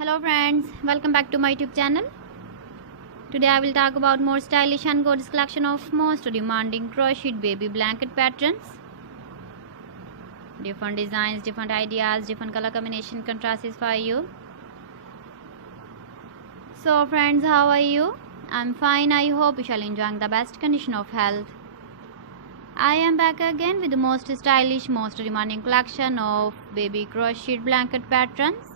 Hello friends, welcome back to my YouTube channel. Today I will talk about more stylish and gorgeous collection of most demanding crocheted baby blanket patterns. Different designs, different ideas, different color combination contrasts for you. So friends, how are you? I'm fine. I hope you shall enjoy the best condition of health. I am back again with the most stylish, most demanding collection of baby crocheted blanket patterns.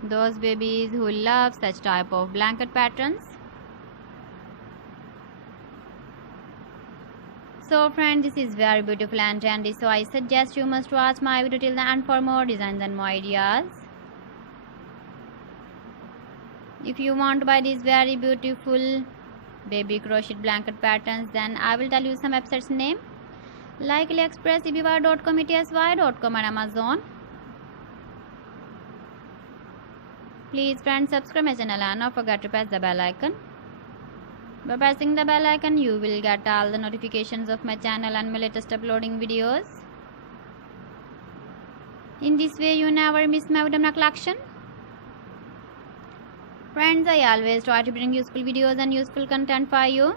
Those babies who love such type of blanket patterns. So friends, this is very beautiful and trendy, so I suggest you must watch my video till the end for more designs and more ideas. If you want to buy these very beautiful baby crocheted blanket patterns, then I will tell you some websites name like AliExpress, eBay.com, ETSY.com and Amazon. Please friends, subscribe my channel and don't forget to press the bell icon. By pressing the bell icon, you will get all the notifications of my channel and my latest uploading videos. In this way, you never miss my video collection. Friends, I always try to bring useful videos and useful content for you.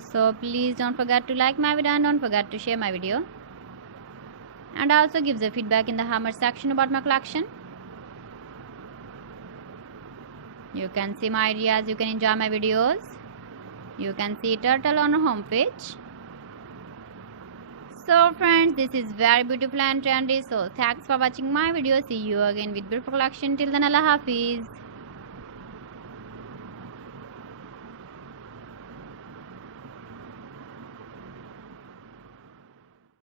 So please don't forget to like my video and don't forget to share my video. And also give the feedback in the comment section about my collection. You can see my ideas, you can enjoy my videos. You can see turtle on our home page. So friends, this is very beautiful and trendy. So thanks for watching my video. See you again with beautiful collection. Till then, Allah Hafiz.